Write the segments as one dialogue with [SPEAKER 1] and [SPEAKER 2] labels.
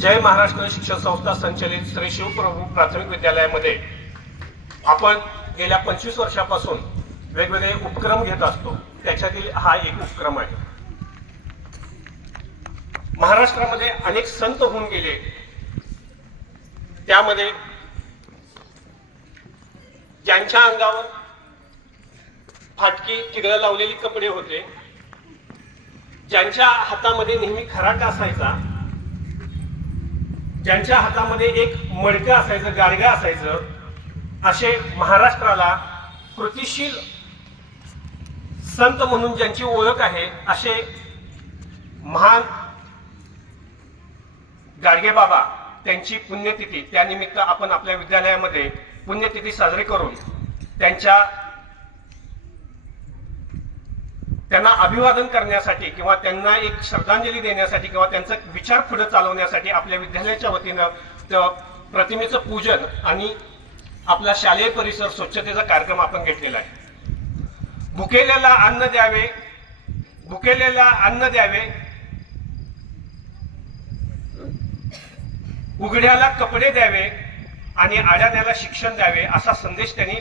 [SPEAKER 1] जय महाराष्ट्र शिक्षण संस्था संचलित श्री शिवप्रभू प्राथमिक विद्यालयामध्ये आपण गेल्या पंचवीस वर्षापासून वेगवेगळे उपक्रम घेत असतो. त्याच्यातील हा एक उपक्रम आहे. महाराष्ट्रामध्ये अनेक संत होऊन गेले. त्यामध्ये ज्यांच्या अंगावर फाटकी तिगळं लावलेली कपडे होते ज्यांच्या हातामध्ये नेहमी खराटा असायचा ज्यांच्या हातामध्ये एक मडकं असायचं गाडगं असायचं असे महाराष्ट्राला कृतिशील संत म्हणून ज्यांची ओळख आहे असे महान गाडगे बाबा त्यांची पुण्यतिथी त्यानिमित्त आपण आपल्या विद्यालयामध्ये पुण्यतिथी साजरी करून त्यांच्या त्यांना अभिवादन करण्यासाठी किंवा त्यांना एक श्रद्धांजली देण्यासाठी किंवा त्यांचा विचार पुढे चालवण्यासाठी आपल्या विद्यालयाच्या वतीनं प्रतिमेचं पूजन आणि आपला शालेय परिसर स्वच्छतेचा कार्यक्रम आपण घेतलेला आहे. भुकेलेला अन्न द्यावे भुकेलेला अन्न द्यावे. उघड्याला कपडे द्यावे आणि आड्याण्याला शिक्षण द्यावे असा संदेश त्यांनी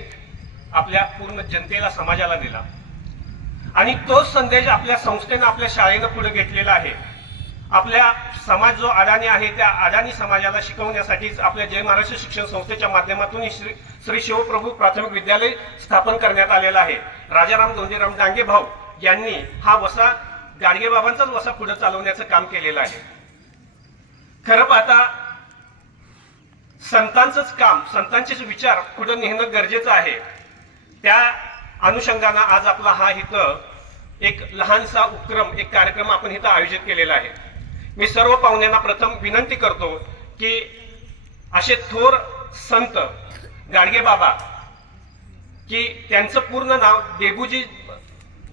[SPEAKER 1] आपल्या पूर्ण जनतेला समाजाला दिला. आणि तोच संदेश आपल्या संस्थेनं आपल्या शाळेनं पुढे घेतलेला आहे. आपल्या समाज जो अडाणी आहे त्या अडाणी समाजाला शिकवण्यासाठीच आपल्या जय महाराष्ट्र शिक्षण संस्थेच्या माध्यमातून श्री श्री शिवप्रभू प्राथमिक विद्यालय स्थापन करण्यात आलेलं आहे. राजाराम धोंडीराम डांगे भाऊ यांनी हा वसा गाडगेबाबांचाच वसा पुढे चालवण्याचं काम केलेलं आहे. खरं पाहता संतांचंच काम संतांचेच विचार पुढे नेहणं गरजेचं आहे. त्या अनुषंगानं आज आपला हा इथं एक लहानसा उपक्रम एक कार्यक्रम आपण इथं आयोजित केलेला आहे. मी सर्व पाहुण्यांना प्रथम विनंती करतो की असे थोर संत गाडगे बाबा की त्यांचं पूर्ण नाव देबूजी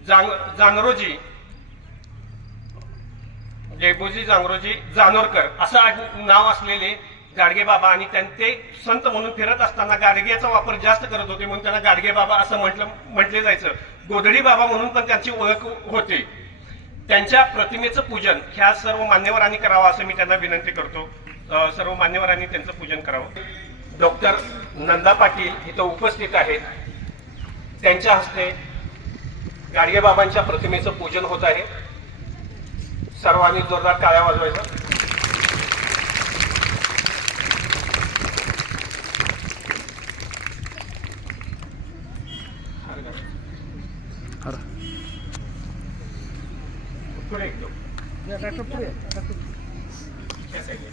[SPEAKER 1] जांग जानरोजी देबूजी जांगरोजी जानोरकर असं नाव असलेले गाडगे बाबा आणि त्यांचे संत म्हणून फिरत असताना गाडगेचा वापर जास्त करत होते म्हणून त्यांना गाडगे बाबा असं म्हटलं म्हटले जायचं. गोधडी बाबा म्हणून पण त्यांची ओळख होते. त्यांच्या प्रतिमेचं पूजन ह्या सर्व मान्यवरांनी करावं असं मी त्यांना विनंती करतो. सर्व मान्यवरांनी त्यांचं पूजन करावं. डॉक्टर नंदा पाटील इथं उपस्थित आहेत. त्यांच्या हस्ते गाडगे बाबांच्या प्रतिमेचं पूजन होत आहे. सर्वांनी जोरदार टाळ्या वाजवायचं. पुढे एकदम या साईडला.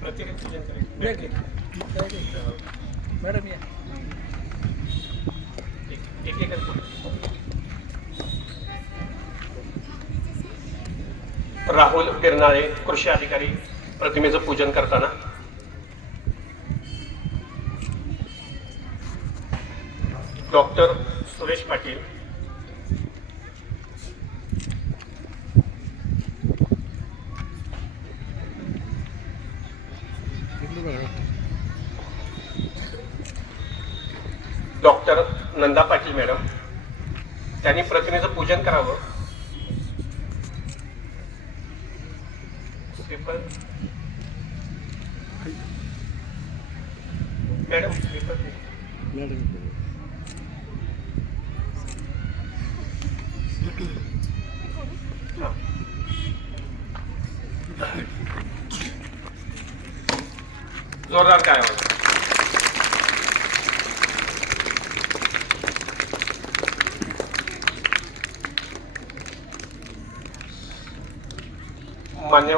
[SPEAKER 1] प्रतिनिधी पूजन करेल.
[SPEAKER 2] मॅडम या
[SPEAKER 1] एक- एक- एकच पुढे. राहुल कृषी अधिकारी प्रतिमेचं पूजन करताना doctor Suresh Patil doctor Nanda Patil madam त्यांनी प्रतिमेचं पूजन करावं श्रीफळ. मॅडम दे. हा. जोरदार काय आवाज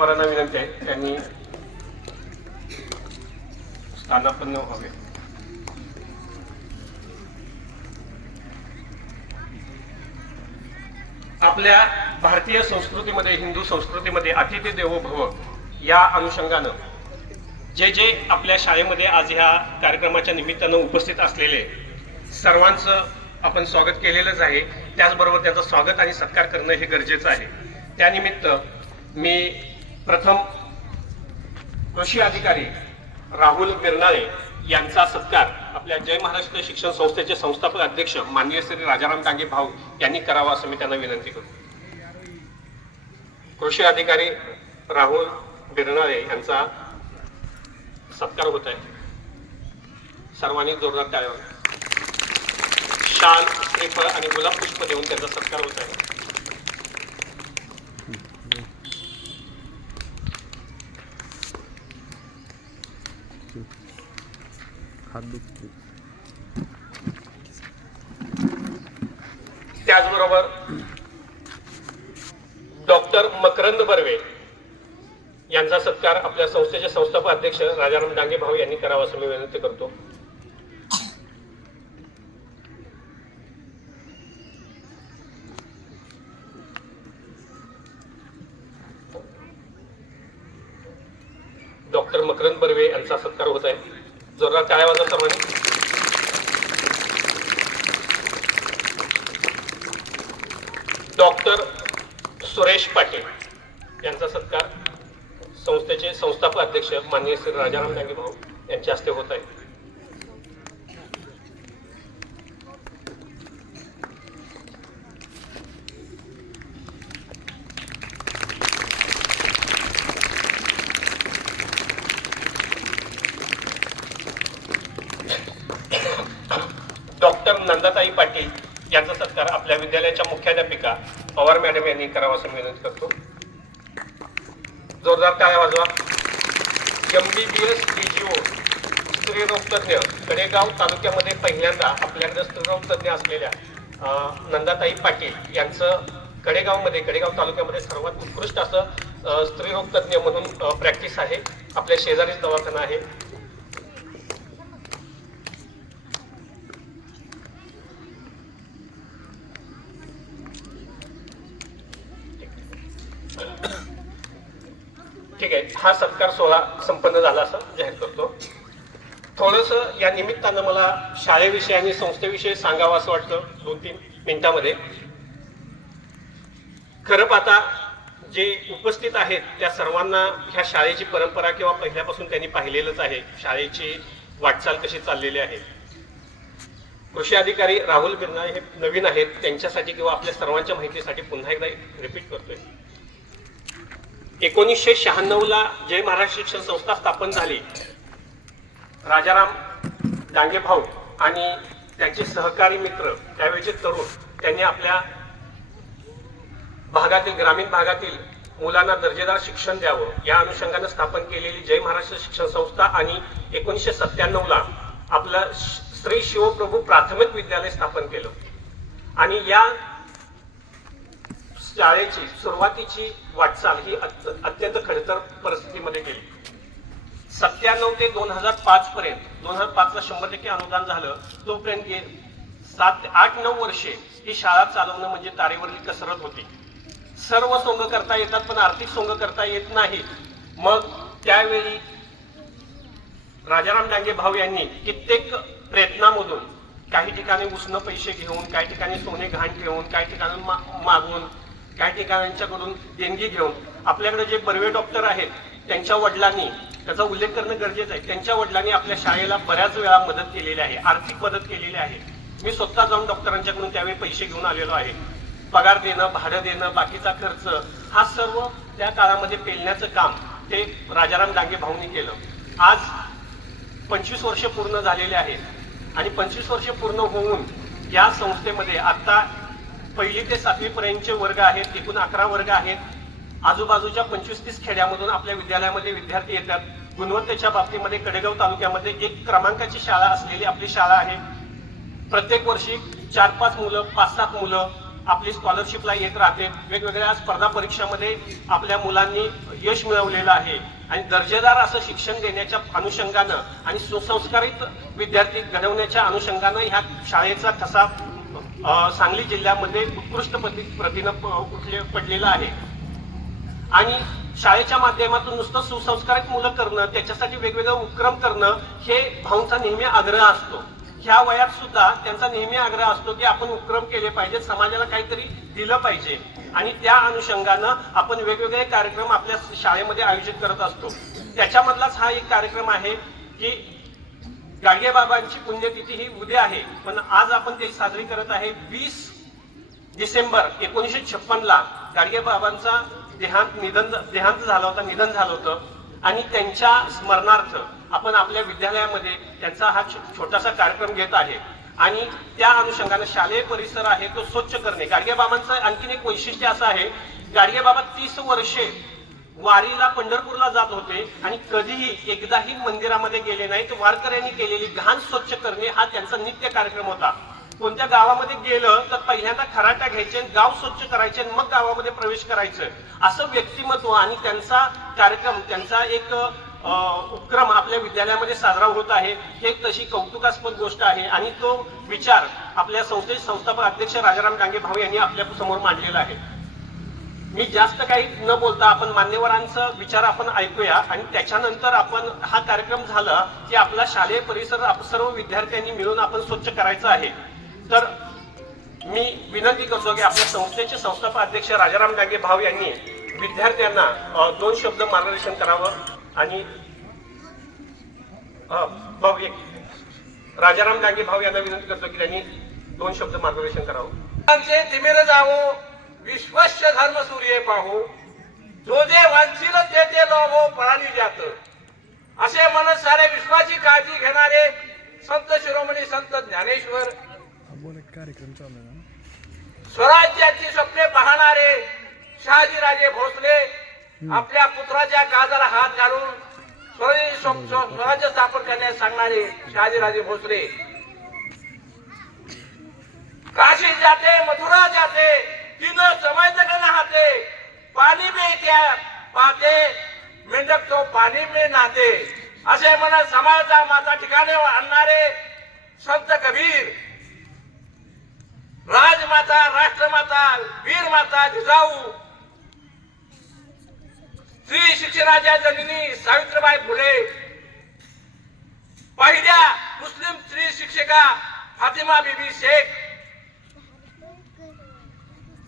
[SPEAKER 1] मान्यवरांना विनंती आहे. त्यांनी स्थानापन्न व्हावे आपल्या भारतीय संस्कृतीमध्ये हिंदू संस्कृतीमध्ये अतिथी देवो भव या अनुषंगानं जे जे आपल्या शाळेमध्ये आज ह्या कार्यक्रमाच्या निमित्तानं उपस्थित असलेले सर्वांचं आपण स्वागत केलेलंच आहे. त्याचबरोबर त्यांचं स्वागत आणि सत्कार करणं हे गरजेचं आहे. त्यानिमित्त मी प्रथम कृषी अधिकारी राहुल बिरनाळे यांचा सत्कार आपल्या जय महाराष्ट्र शिक्षण संस्थेचे संस्थापक अध्यक्ष माननीय श्री राजाराम डांगे भाऊ यांनी करावा असं मी त्यांना विनंती करतो. कृषी अधिकारी राहुल बिरनाळे यांचा सत्कार होत आहे. सर्वांनी जोरदार टाळ्यावर शाल श्रीफळ आणि गुलाब पुष्प देऊन त्यांचा सत्कार होत आहे.
[SPEAKER 2] हात दुखतो.
[SPEAKER 1] त्याचबरोबर डॉक्टर मकरंद बर्वे यांचा सत्कार आपल्या संस्थेचे संस्थापक अध्यक्ष राजाराम डांगे भाऊ यांनी करावा असं मी विनंती करतो डॉक्टर मकरंद बर्वे यांचा सत्कार होत आहे जोरदार टाळ्या वाजवा सर्वांनी डॉक्टर सुरेश पाटील यांचा सत्कार संस्थेचे संस्थापक अध्यक्ष माननीय श्री राजाराम डांगे भाऊ यांच्या हस्ते होत आहे. डॉक्टर नंदाताई पाटील यांचा सत्कार आपल्या विद्यालयाच्या मुख्याध्यापिका पवार मॅडम यांनी करावा असं विनंती करतो. जोरदार टाळ्या वाजवा. M B B S D G O स्त्रीरोग तज्ञ कडेगाव तालुक्यामध्ये पहिल्यांदा आपल्याकडे स्त्रीरोगतज्ञ असलेल्या नंदाताई पाटील यांचं कडेगावमध्ये कडेगाव तालुक्यामध्ये सर्वात उत्कृष्ट असं अं, स्त्रीरोग म्हणून प्रॅक्टिस आहे. आपल्या शेजारीच दवाखाना आहे. ठीक आहे. हा सत्कार सोहळा संपन्न झाला असं जाहीर करतो. थोडस या निमित्तानं मला शाळेविषयी आणि संस्थेविषयी सांगावं असं वाटतं दोन तीन मिनिटांमध्ये. खरं पाहता जे उपस्थित आहेत त्या सर्वांना ह्या शाळेची परंपरा किंवा पहिल्यापासून त्यांनी पाहिलेलंच आहे. शाळेची वाटचाल कशी चाललेली आहे? कृषी अधिकारी राहुल बिर्ना हे नवीन आहेत. त्यांच्यासाठी किंवा आपल्या सर्वांच्या माहितीसाठी पुन्हा एकदा रिपीट करतोय. एकोणीसशे शहाण्णवला जय महाराष्ट्र शिक्षण संस्था स्थापन झाली. राजाराम डांगे भाऊ आणि त्यांचे सहकारी मित्र त्यावेळेचे तरुण त्यांनी आपल्या भागातील ग्रामीण भागातील मुलांना दर्जेदार शिक्षण द्यावं या अनुषंगाने स्थापन केलेली जय महाराष्ट्र शिक्षण संस्था आणि एकोणीसशे सत्त्याण्णवला आपलं श्री शिवप्रभू प्राथमिक विद्यालय स्थापन केलं. आणि या शाळेची सुरुवातीची वाटचाल ही अत्यंत खडतर परिस्थितीमध्ये गेली. सत्त्याण्णव ते दोन हजार पाच पर्यंत दोन हजार पाच ला शंभर टक्के अनुदान झालं तोपर्यंत गे सात ते आठ नऊ वर्षे ही शाळा चालवणं म्हणजे तारेवरली कसरत होती. सर्व सोंग करता येतात पण आर्थिक सोंग करता येत नाही मग त्यावेळी राजाराम डांगे भाऊ यांनी कित्येक प्रयत्नामधून काही ठिकाणी उष्ण पैसे घेऊन काही ठिकाणी सोने घाण ठेवून काही ठिकाणी मा- मागून काही ठिकाणांच्याकडून देणगी घेऊन आपल्याकडे जे बर्वे डॉक्टर आहेत त्यांच्या वडिलांनी त्याचा उल्लेख करणं गरजेचं आहे. त्यांच्या वडिलांनी आपल्या शाळेला बऱ्याच वेळा मदत केलेली आहे आर्थिक मदत केलेली आहे. मी स्वतः जाऊन डॉक्टरांच्याकडून त्यावेळी पैसे घेऊन आलेलो आहे. पगार देणं भाडं देणं बाकीचा खर्च हा सर्व त्या काळामध्ये पेलण्याचं काम ते राजाराम डांगे भाऊंनी केलं. आज पंचवीस वर्ष पूर्ण झालेले आहेत आणि पंचवीस वर्ष पूर्ण होऊन या संस्थेमध्ये आता पहिली ते सातवी पर्यंतचे वर्ग आहेत एकूण अकरा वर्ग आहेत. आजूबाजूच्या पंचवीस तीस खेड्यामधून आपल्या विद्यालयामध्ये विद्यार्थी येतात. गुणवत्तेच्या बाबतीमध्ये कडेगाव तालुक्यामध्ये एक क्रमांकाची शाळा असलेली आपली शाळा आहे. प्रत्येक वर्षी चार पाच मुलं पाच सात मुलं आपली स्कॉलरशिपला येत राहते. वेगवेगळ्या स्पर्धा परीक्षामध्ये आपल्या मुलांनी यश मिळवलेलं आहे. आणि दर्जेदार असं शिक्षण देण्याच्या अनुषंगानं आणि सुसंस्कारित विद्यार्थी घडवण्याच्या अनुषंगानं ह्या शाळेचा ठसा सांगली जिल्ह्यामध्ये उत्कृष्ट पद्धती प्रतीनं प- उठले पडलेलं आहे. आणि शाळेच्या माध्यमातून नुसतं सुसंस्कारक मुलं करणं त्याच्यासाठी वेगवेगळे उपक्रम करणं हे भाऊंचा नेहमी आग्रह असतो. ह्या वयात सुद्धा त्यांचा नेहमी आग्रह असतो की आपण उपक्रम केले पाहिजेत समाजाला काहीतरी दिलं पाहिजे. आणि त्या अनुषंगानं आपण वेगवेगळे कार्यक्रम आपल्या शाळेमध्ये आयोजित करत असतो. त्याच्यामधलाच हा एक कार्यक्रम आहे की गाडगे बाबांची पुण्यतिथी ही उद्या आहे. पण आज आपण ते साजरी करत आहे वीस डिसेंबर एकोणीसशे छप्पन ला गाडगे बाबांचा देहांत निधन देहांत झाला होता निधन झालं होतं. आणि त्यांच्या स्मरणार्थ आपण आपल्या विद्यालयामध्ये त्यांचा हा छो- छोटासा कार्यक्रम घेत आहे. आणि त्या अनुषंगाने शालेय परिसर आहे तो स्वच्छ करणे. गाडगे बाबांचं आणखीन एक वैशिष्ट्य असं आहे गाडगे बाबा तीस वर्षे वारीला पंढरपूरला जात होते आणि कधीही एकदाही मंदिरामध्ये गेले नाही तर वारकऱ्यांनी केलेली घाण स्वच्छ करणे हा त्यांचा नित्य कार्यक्रम होता. कोणत्या गावामध्ये गेलं तर पहिल्यांदा खराटा घ्यायचे गाव स्वच्छ करायचे मग गावामध्ये प्रवेश करायचं. असं व्यक्तिमत्व आणि त्यांचा कार्यक्रम त्यांचा एक उपक्रम आपल्या विद्यालयामध्ये साजरा होत आहे. ही एक तशी कौतुकास्पद गोष्ट आहे आणि तो विचार आपल्या संस्थेचे संस्थापक अध्यक्ष राजाराम डांगे भाऊ यांनी आपल्यासमोर मांडलेला आहे. मी जास्त काही न बोलता आपण मान्यवरांचा विचार आपण ऐकूया आणि त्याच्यानंतर आपण हा कार्यक्रम झाला की आपला शालेय परिसर आप- सर्व विद्यार्थ्यांनी मिळून आपण स्वच्छ करायचा आहे. तर मी विनंती करतो की आपल्या संस्थेचे संस्थापक अध्यक्ष राजाराम डांगे भाव यांनी विद्यार्थ्यांना दोन शब्द मार्गदर्शन करावं आणि भाऊ एक राजाराम डांगे भाऊ यांना विनंती करतो की त्यांनी दोन शब्द मार्गदर्शन करावं.
[SPEAKER 3] जावो. विश्वस्य धर्म सूर्य पाहू. जो जे वांछील ते ते लोभो पराणी जात. असे म्हणत सारे विश्वाची काळजी घेणारे संत शिरोमणी संत ज्ञानेश्वर.
[SPEAKER 2] कार्यक्रम चालू
[SPEAKER 3] स्वराज्याची स्वप्ने पाहणारे शहाजीराजे भोसले आपल्या पुत्राच्या काजाला हात घालून स्वराज्य स्थापन करण्यास सांगणारे शहाजीराजे भोसले. काशी जाते मथुरा जाते. तीन समय तक नहाते पाणी मे त्या पाते मेंढक तो पाणी में नाते. असे म्हणत समाजाचा माता ठिकाणी आणणारे संत कबीर. राजमाता राष्ट्रमाता वीर माता जिजाऊ. स्त्री शिक्षणाच्या जमिनी सावित्रीबाई फुले. पहिल्या मुस्लिम स्त्री शिक्षिका फातिमा बीबी शेख.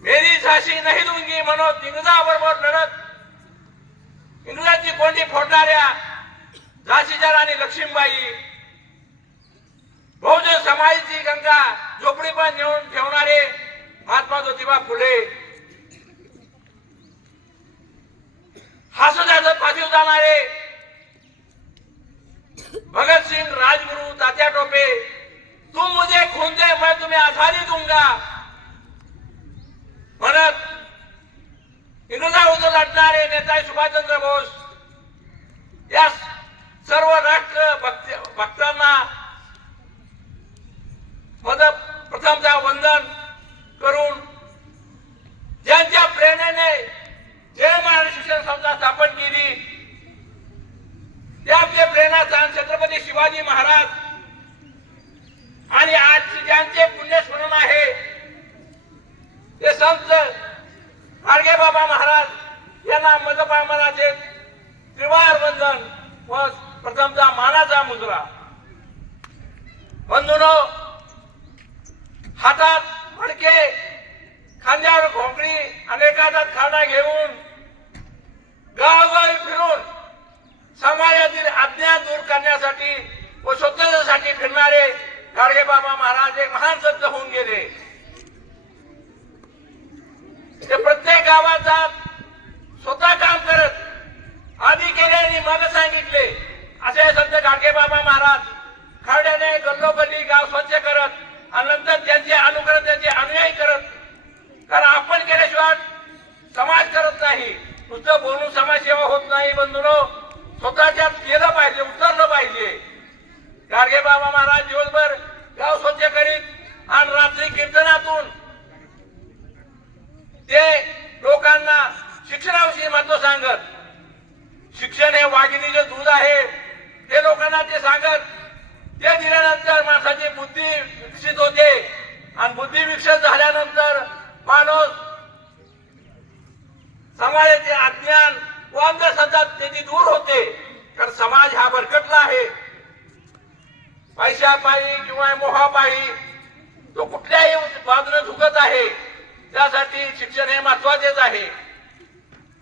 [SPEAKER 3] मेरी झाशी नाही दूंगी म्हणत इंग्रजाबरोबर लढत इंग्रजांची कोंडी फोडणाऱ्या झाशीच्या राणी लक्ष्मीबाई बहुजन समाजाची गंगा झोपडी पण नेऊन ठेवणारे महात्मा ज्योतिबा फुले हासुद्याचं फाशीव जाणारे भगतसिंग राजगुरु तात्या टोपे तुम मुझे खून दे मैं तुम्हें आजादी दूंगा म्हणत इंग्रजाविरुद्ध लढणारे नेताजी सुभाषचंद्र बोस या सर्व राष्ट्र भक्त भक्तांना मग वंदन करून ज्यांच्या प्रेरणेने जय महाराष्ट्र शिक्षण संस्था स्थापन केली ते आपले प्रेरणास्थान छत्रपती शिवाजी महाराज आणि आज ज्यांचे पुण्यस्मरण आहे ते संत गाडगे बाबा महाराज यांना मदपामानाचे त्रिवार वंदन व प्रथमचा मानाचा मुजरा बंधुनो हातात मडके खांद्यावर खोकडी आणि एका घेऊन गावगावी फिरून समाजातील अज्ञान दूर करण्यासाठी व स्वतंत्रतेसाठी फिरणारे गाडगे बाबा महाराज एक महान संत होऊन गेले. ते प्रत्येक गावात जात स्वतः काम करत आधी केले आणि मग सांगितले. असे संत गाठेबाबा महाराज खरड्याने गल्लोगल्ली गाव स्वच्छ करत आणि नंतर त्यांचे अनुकरण त्यांचे अनुयायी करत. कारण आपण केल्याशिवाय समाज करत नाही. नुसतं बोलून समाजसेवा होत नाही बंधुनो. स्वतःच्या केलं पाहिजे उतरलं पाहिजे. गाडगे बाबा महाराज दिवसभर गाव स्वच्छ करीत आणि रात्री कीर्तनातून ते लोकांना शिक्षणाविषयी महत्त्व सांगत शिक्षण हे वाघिणीचे दूध आहे ते लोकांना ते सांगत ते दिल्यानंतर माणसाची बुद्धी विकसित होते आणि बुद्धी विकसित झाल्यानंतर माणूस समाजाचे अज्ञान व अंधश्रद्धा त्याची दूर होते तर समाज हा भरकटला आहे पैशापायी तो कुठल्याही बाजूने झुकत आहे त्यासाठी शिक्षण हे महत्वाचेच आहे.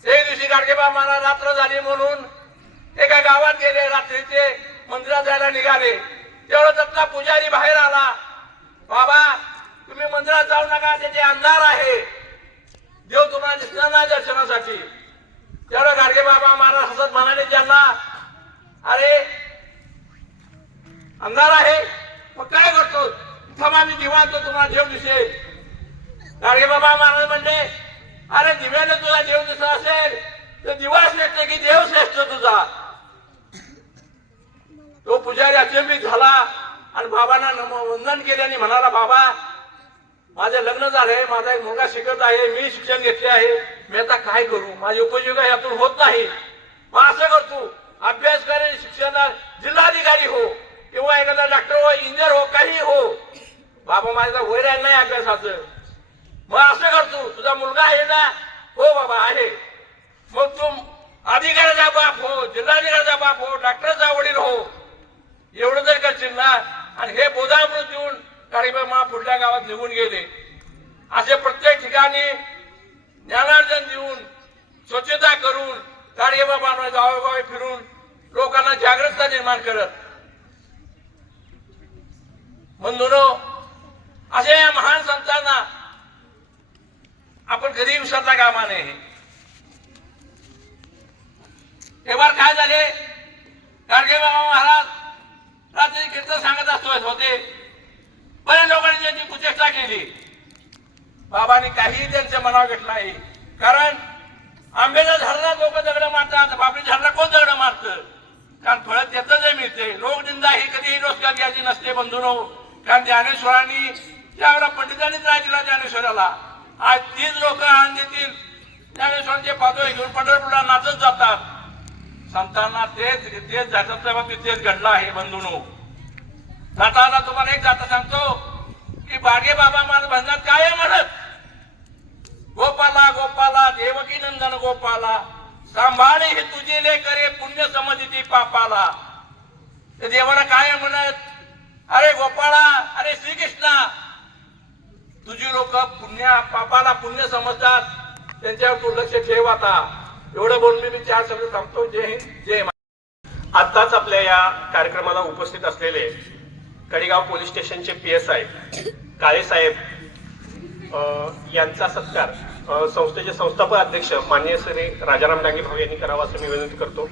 [SPEAKER 3] ते दिवशी गाडगेबा मला रात्र झाली म्हणून एका गावात गेले रात्रीचे मंदिरात जायला निघाले. तेवढं त्यातला पुजारी बाहेर आला. बाबा तुम्ही मंदिरात जाऊ नका त्याचे अंधार आहे. देव तुम्हाला दिसणार नाही दर्शनासाठी. तेवढं गाडगे बाबा महाराज हसत म्हणाले त्यांना अरे अंधार आहे. मग काय करतो? थांबा मी तुम्हाला देव दिसेल. गाडगे बाबा महाराज म्हणले अरे दिव्याने तुला देव दिसत असेल तर दिवा श्रेष्ठ की देव श्रेष्ठ तुझा. तो पुजारी अचंबित झाला आणि बाबांना नम- वंदन केल्याने म्हणाला बाबा माझे लग्न झालंय माझा एक मुलगा शिकत आहे मी शिक्षण घेतले आहे मी आता काय करू? माझी उपजीविका यातून होत नाही. मग असं करतो अभ्यास करेन शिक्षणाला जिल्हाधिकारी हो. किंवा एखादा डॉक्टर हो इंजिनियर हो काही हो. बाबा माझा वय नाही अभ्यासाचं. मग असं करतो तुझा मुलगा आहे ना? हो बाबा आहे. मग तू अधिकाऱ्याचा बाप हो जिल्हाधिकाऱ्याचा बाप हो डॉक्टरचा वडील हो. एवढं जर करशील ना आणि हे बोधामृत देऊन काळीबाबा पुढल्या गावात निघून गेले. असे प्रत्येक ठिकाणी ज्ञानार्जन देऊन स्वच्छता करून काळीबाबांना गावोगावी फिरून लोकांना जागरूकता निर्माण करत. बंधुनो अशा या महान संतांना आपण कधी विसरता कामा नये. तेव्हा काय झाले? गाडगे बाबा महाराज रात्री कीर्तन सांगत असतो होते. बऱ्याच लोकांनी त्यांची कुचेष्टा केली. बाबांनी काहीही त्यांच्या मनावर घेतलं नाही. कारण आंब्याचा झाडाला लोक दगड मारतात. बाबरी झाडाला कोण दगड मारत? कारण फळ त्याचं जे मिळते. लोकनिंदा ही कधीही रोजगार घ्यायची नसते बंधुनो. कारण ज्ञानेश्वरांनी त्यावेळेला पंडितांनीच त्रास दिला ज्ञानेश्वराला आज तीच लोक आण देतील. ज्ञानेश्वरांचे पादोळे घेऊन पंढरपूरला नाचत जातात. संतांना तेच तेच जातात बाबतीत तेच घडलं आहे बंधुनो. आता आता तुम्हाला एक जाता सांगतो की बागे बाबा मला भजनात काय आहे म्हणत. गोपाला गोपाला देवकी नंदन गोपाला सांभाळे हे तुझे ले करे पुण्य समजिती पापाला. ते देवाला काय म्हणत अरे गोपाळा अरे श्रीकृष्णा. तुझी लोक पुण्या पापाला पुण्य समजतात. त्यांच्यावर तू लक्ष ठेव आता. एवढं बोलून मी- चार शब्द थांबतो. जय हिंद जय
[SPEAKER 1] आत्ताच आपल्या या कार्यक्रमाला उपस्थित असलेले कडेगाव पोलीस स्टेशनचे पी एस आय काळे साहेब यांचा सत्कार संस्थेचे संस्थापक अध्यक्ष माननीय श्री राजाराम डांगे भाऊ यांनी करावा असं मी विनंती करतो.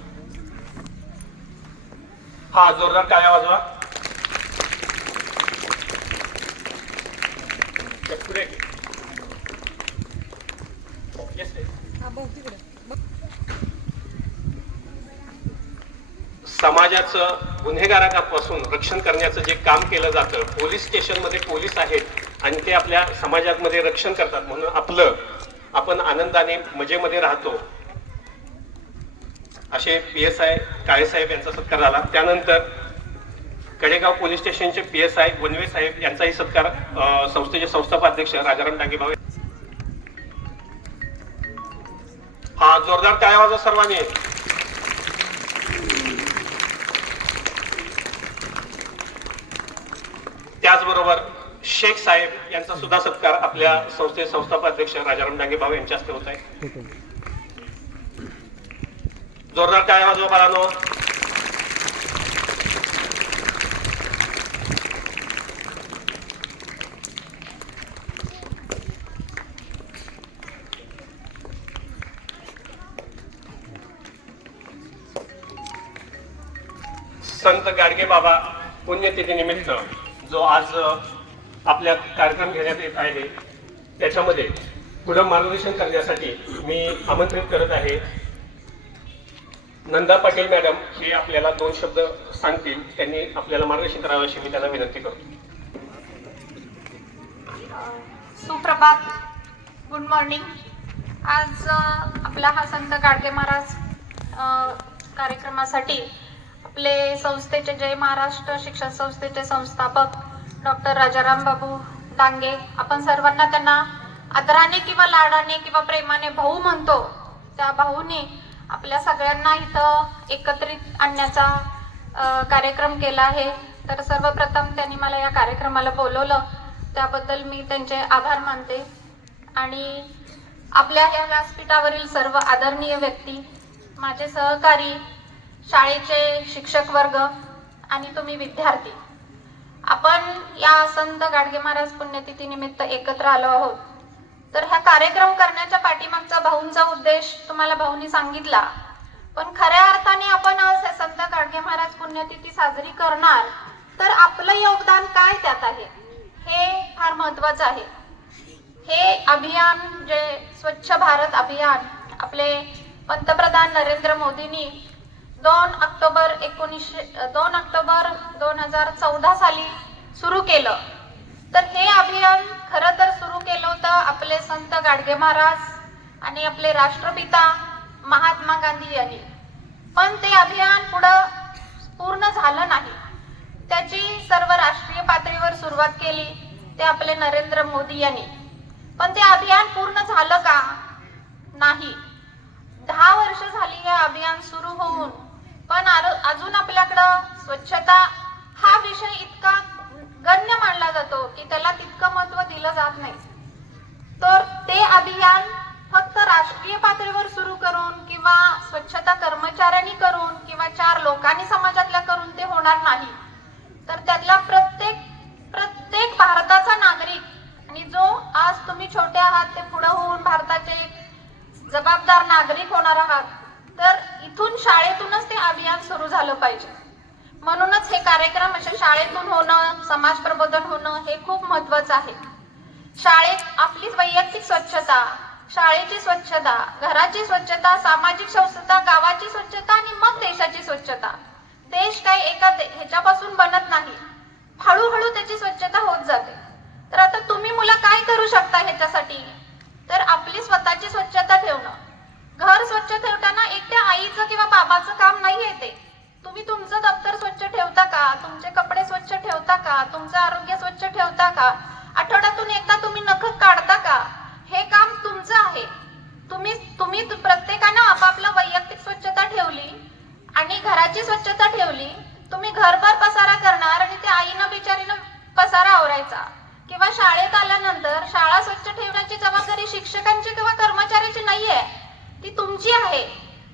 [SPEAKER 1] हा जोरदार टाळ्या वाजवा या पुढे Yes, yes. समाजाचं गुन्हेगारापासून रक्षण करण्याचं जे काम केलं जातं पोलीस स्टेशनमध्ये पोलीस आहेत आणि ते आपल्या समाजामध्ये रक्षण करतात म्हणून आपलं आपण आनंदाने मजेमध्ये राहतो. असे पी एस आय काळेसाहेब यांचा सत्कार झाला. त्यानंतर कडेगाव पोलीस स्टेशनचे पी एस आय वनवे साहेब यांचाही सत्कार संस्थेचे संस्थापाध्यक्ष राजाराम डांगेभावे हा जोरदार टाळ्या वाजवा सर्वांनी. त्याचबरोबर शेख साहेब यांचा सुद्धा सत्कार आपल्या संस्थेचे संस्थापाध्यक्ष राजाराम डांगे भाऊ यांच्या हस्ते होत आहे. जोरदार टाळ्या वाजवा बाळानो. संत गाडगे बाबा पुण्यतिथी निमित्त जो आज आपल्या कार्यक्रम घेण्यात येत आहे त्याच्यामध्ये पुढं मार्गदर्शन करण्यासाठी मी आमंत्रित करत आहे. नंदा पाटील मॅडम हे आपल्याला दोन शब्द सांगतील. त्यांनी आपल्याला मार्गदर्शन करावं अशी मी त्यांना विनंती करतो.
[SPEAKER 4] सुप्रभात. गुड मॉर्निंग आज आपला हा संत गाडगे महाराज कार्यक्रमासाठी आपले संस्थेचे जय महाराष्ट्र शिक्षण संस्थेचे संस्थापक डॉक्टर राजाराम बाबू डांगे. आपण सर्वांना त्यांना आदराने किंवा लाडाने किंवा प्रेमाने भाऊ म्हणतो. त्या भाऊने आपल्या सगळ्यांना इथं एकत्रित आणण्याचा कार्यक्रम केला आहे. तर सर्वप्रथम त्यांनी मला या कार्यक्रमाला बोलवलं. त्याबद्दल मी त्यांचे आभार मानते. आणि आपल्या ह्या व्यासपीठावरील सर्व आदरणीय व्यक्ती माझे सहकारी शाळेचे शिक्षक वर्ग आणि तुम्ही विद्यार्थी. आपण या संत गाडगे महाराज पुण्यतिथी निमित्त एकत्र आलो आहोत. तर हा कार्यक्रम करण्याच्या पाठीमागचा भाऊंचा उद्देश तुम्हाला भाऊंनी सांगितला. पण खऱ्या अर्थाने आपण आज हे संत गाडगे महाराज पुण्यतिथी साजरी करणार तर आपलं योगदान काय त्यात आहे? हे फार महत्वाचं आहे. हे अभियान जे स्वच्छ भारत अभियान आपले पंतप्रधान नरेंद्र मोदींनी दोन ऑक्टोबर एकोणीसशे दोन ऑक्टोबर दोन हजार चौदा साली सुरू केलं. तर हे अभियान खरं तर सुरू केलं होतं आपले संत गाडगे महाराज आणि आपले राष्ट्रपिता महात्मा गांधी यांनी. पण ते अभियान पुढं पूर्ण झालं नाही. त्याची सर्व राष्ट्रीय पातळीवर सुरुवात केली ते आपले नरेंद्र मोदी यांनी. पण ते अभियान पूर्ण झालं का? नाही. दहा वर्ष झाली हे अभियान सुरू होऊन पण आर- अजून आपल्याकडं स्वच्छता हा विषय इतका गण्य मानला जातो की त्याला तितकं महत्त्व दिलं जात नाही. तर ते अभियान फक्त राष्ट्रीय पातळीवर सुरू करून किंवा स्वच्छता कर्मचाऱ्यांनी करून किंवा चार लोकांनी समाजातल्या करून ते होणार नाही. तर त्यातला प्रत्येक प्रत्येक भारताचा नागरिक आणि जो आज तुम्ही छोटे आहात ते पुढे होऊन भारताचे जबाबदार नागरिक होणार आहात. तर इथून शाळेतूनच ते अभियान सुरू झालं पाहिजे. म्हणूनच हे कार्यक्रम असे शाळेतून होणं समाज प्रबोधन होणं हे खूप महत्वाचं आहे. शाळेत आपली वैयक्तिक स्वच्छता शाळेची स्वच्छता घराची स्वच्छता सामाजिक स्वच्छता गावाची स्वच्छता आणि मग देशाची स्वच्छता. देश काही एका दे- ह्याच्यापासून बनत नाही. हळूहळू त्याची स्वच्छता होत जाते. तर आता तुम्ही मुलं काय करू शकता ह्याच्यासाठी? तर आपली स्वतःची स्वच्छता ठेवणं. घर स्वच्छ ठेवताना एकट्या आईचं किंवा बाबाचं काम नाही येते तुम्ही तुमचं दप्तर स्वच्छ ठेवता का? तुमचे कपडे स्वच्छ ठेवता का? तुमचं आरोग्य स्वच्छ ठेवता का? आठवड्यातून एकदा तुम्ही नख काढता का? हे काम तुमचं आहे. तुम्ही तुम्ही प्रत्येकानं आपापलं वैयक्तिक स्वच्छता ठेवली आणि घराची स्वच्छता ठेवली. तुम्ही घरभर पसारा करणार आणि त्या आईनं बिचारीनं पसारा आवरायचा. किंवा शाळेत आल्यानंतर शाळा स्वच्छ ठेवण्याची जबाबदारी शिक्षकांची किंवा कर्मचाऱ्याची नाहीये. ती तुमची आहे.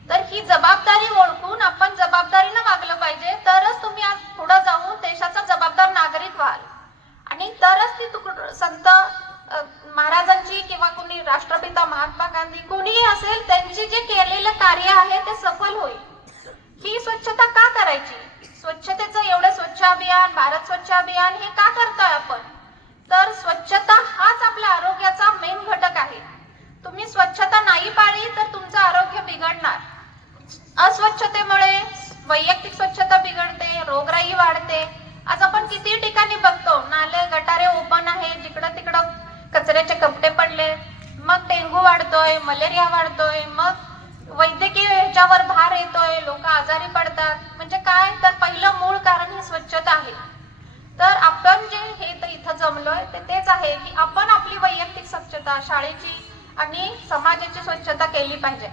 [SPEAKER 4] तर ही जबाबदारी ओळखून आपण जबाबदारीनं वागलं पाहिजे. तरच तुम्ही आज पुढे जाऊन देशाचा जबाबदार नागरिक व्हाल. आणि तरच ती संत महाराजांची किंवा कोणी राष्ट्रपिता महात्मा गांधी कोणीही असेल त्यांची जे केलेलं कार्य आहे ते सफल होईल. ही स्वच्छता का करायची? स्वच्छतेचं एवढं स्वच्छ अभियान भारत स्वच्छ अभियान हे का करतोय आपण? तर स्वच्छता हाच आपल्या आरोग्याचा मेन घटक आहे. तुम्ही स्वच्छता नाही पाळली तर तुमचं आरोग्य बिघडणार. अस्वच्छतेमुळे वैयक्तिक स्वच्छता बिघडते रोगराई वाढते. आज आपण किती ठिकाणी बघतो नाले गटारे ओपन आहे जिकडं तिकडं कचऱ्याचे कपडे पडले. मग डेंगू वाढतोय मलेरिया वाढतोय मग वैद्यकीय ह्याच्यावर भार येतोय लोक आजारी पडतात. म्हणजे काय? तर पहिलं मूळ कारण हे स्वच्छता आहे. तर आपण जे हे तर इथं जमलोय ते तेच आहे की आपण आपली वैयक्तिक स्वच्छता शाळेची आणि समाजाची स्वच्छता केली पाहिजे.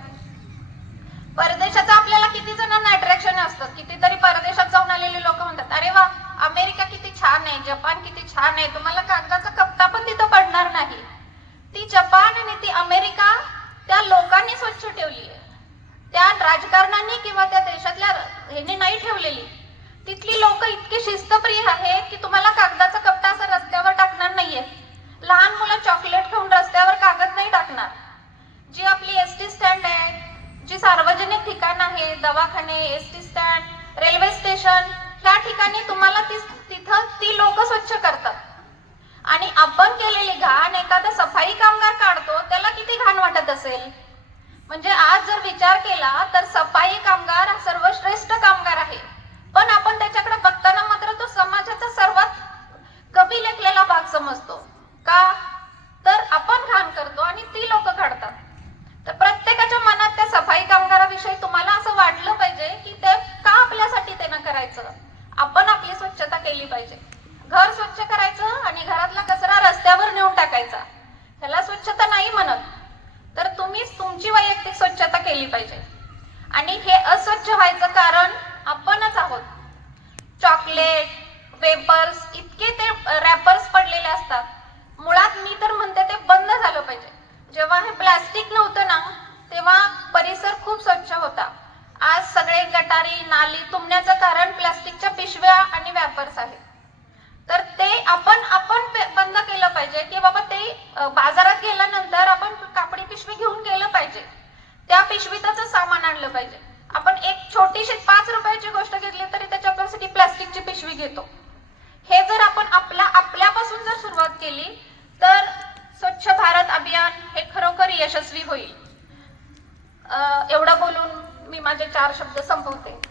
[SPEAKER 4] परदेशाचं आपल्याला किती जणांना अट्रॅक्शन असतं कितीतरी परदेशात जाऊन आलेले लोक म्हणतात अरे वा अमेरिका किती छान आहे जपान किती छान आहे तुम्हाला कागदाचा कप्ता पण तिथं पडणार नाही. ती जपान आणि ती अमेरिका त्या लोकांनी स्वच्छ ठेवली आहे. त्या राजकारणाने किंवा त्या देशातल्या ह्याने नाही ठेवलेली. तिथली लोक इतकी शिस्तप्रिय आहे की तुम्हाला कागदाचा कप्ता असं रस्त्यावर टाकणार नाहीये. लहान मुलं चॉकलेट खाऊन रस्त्यावर कागद नाही टाकणार. जी आपली एस टी स्टँड आहे जी सार्वजनिक ठिकाण आहे दवाखाने S T stand railway station ह्या ठिकाणी तुम्हाला ती तिथं ती लोक स्वच्छ करतात. आणि आपण केलेली घाण एखादा सफाई कामगार काढतो त्याला किती घाण वाटत असेल? म्हणजे आज जर विचार केला तर सफाई कामगार हा सर्वश्रेष्ठ कामगार आहे. पण आपण त्याच्याकडे बघताना मात्र तो समाजाचा सर्वात कमी लेखलेला भाग समजतो. का? तर आपण घाण करतो आणि ती लोक काढतात तर प्रत्येकाच्या मनात त्या सफाई कामगाराविषयी तुम्हाला असं वाटलं पाहिजे की ते का आपल्यासाठी त्यांना करायचं? आपण आपली स्वच्छता केली पाहिजे. घर स्वच्छ करायचं आणि घरातला कचरा रस्त्यावर नेऊन टाकायचा. ह्याला स्वच्छता नाही म्हणत. तर तुम्ही तुमची वैयक्तिक स्वच्छता केली पाहिजे. आणि हे अस्वच्छ व्हायचं कारण आपणच आहोत. चॉकलेट वेपर्स इतके ते रॅपर्स पडलेले असतात. मुळात मी तर म्हणते ते बंद झालं पाहिजे. जेव्हा हे प्लास्टिक नव्हतं ना तेव्हा परिसर खूप स्वच्छ होता. आज सगळे गटारी नाली तुंबण्याचं कारण प्लास्टिकच्या पिशव्या आणि व्यापर्स आहेत. तर ते आपण आपण बंद केलं पाहिजे की बाबा ते बाजारात गेल्यानंतर आपण कापडी पिशवी घेऊन गेलं पाहिजे. त्या पिशवीतच सामान आणलं पाहिजे. आपण एक छोटीशी पाच रुपयाची गोष्ट घेतली तरी त्याच्यासाठी प्लास्टिकची पिशवी घेतो. हे जर आपण आपला आपल्यापासून जर सुरुवात केली तर स्वच्छ भारत अभियान हे खरोखर यशस्वी होईल. एवढं बोलून मी माझे चार शब्द संपवते.